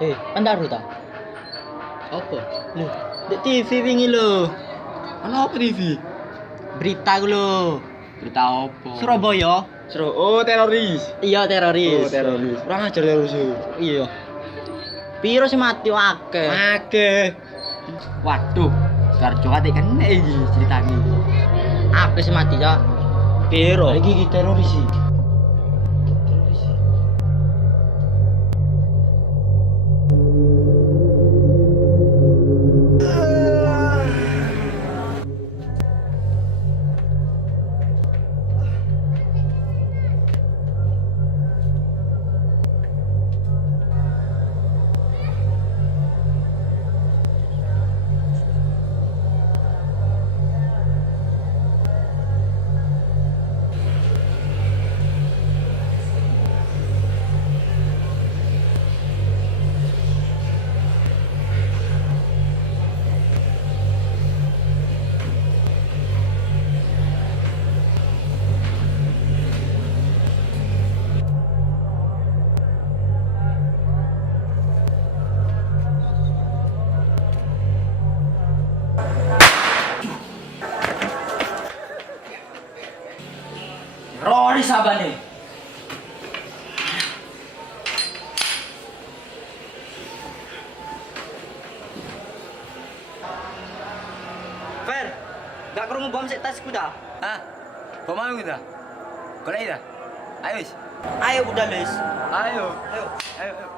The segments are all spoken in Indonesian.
Pandaru ta? Apa? Lho, di TV wingi lho. Ana apa TV? Berita ku lho. Berita apa? Surabaya. Oh, teroris. Iya, teroris. Oh, teroris. Kurang ajar teroris. Iya. Piro sih mati akeh. Akeh. Waduh, Sarjo ate kena iki ceritane. Akeh sih mati ya. Piro? Iki teroris sih. Teroris apa nih? Fer, gak kerungu bom sik tasku dah. Hah? Kau mau kita? Kau lagi dah? Ayo, wis. Ayo udah les. Ayo. Ayo. Ayo, ayo.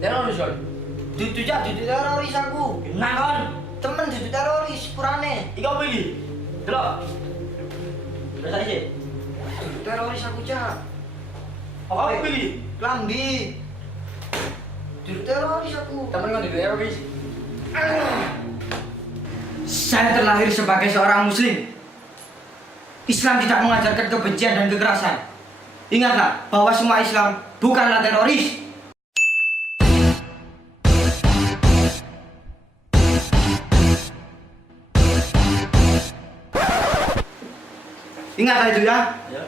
Teroris, Sol. Dudu jak dudu teroris aku. Nah, kon. Temen dudu teroris purane. Iki apa iki? Delok. Wis aja. Dudu teroris aku, Cak. Apa iki? Klambi. Dudu teroris aku. Temen kan dudu teroris. Saya terlahir sebagai seorang muslim. Islam tidak mengajarkan kebencian dan kekerasan. Ingatlah bahwa semua Islam bukanlah teroris. Ingatlah itu ya. Ya.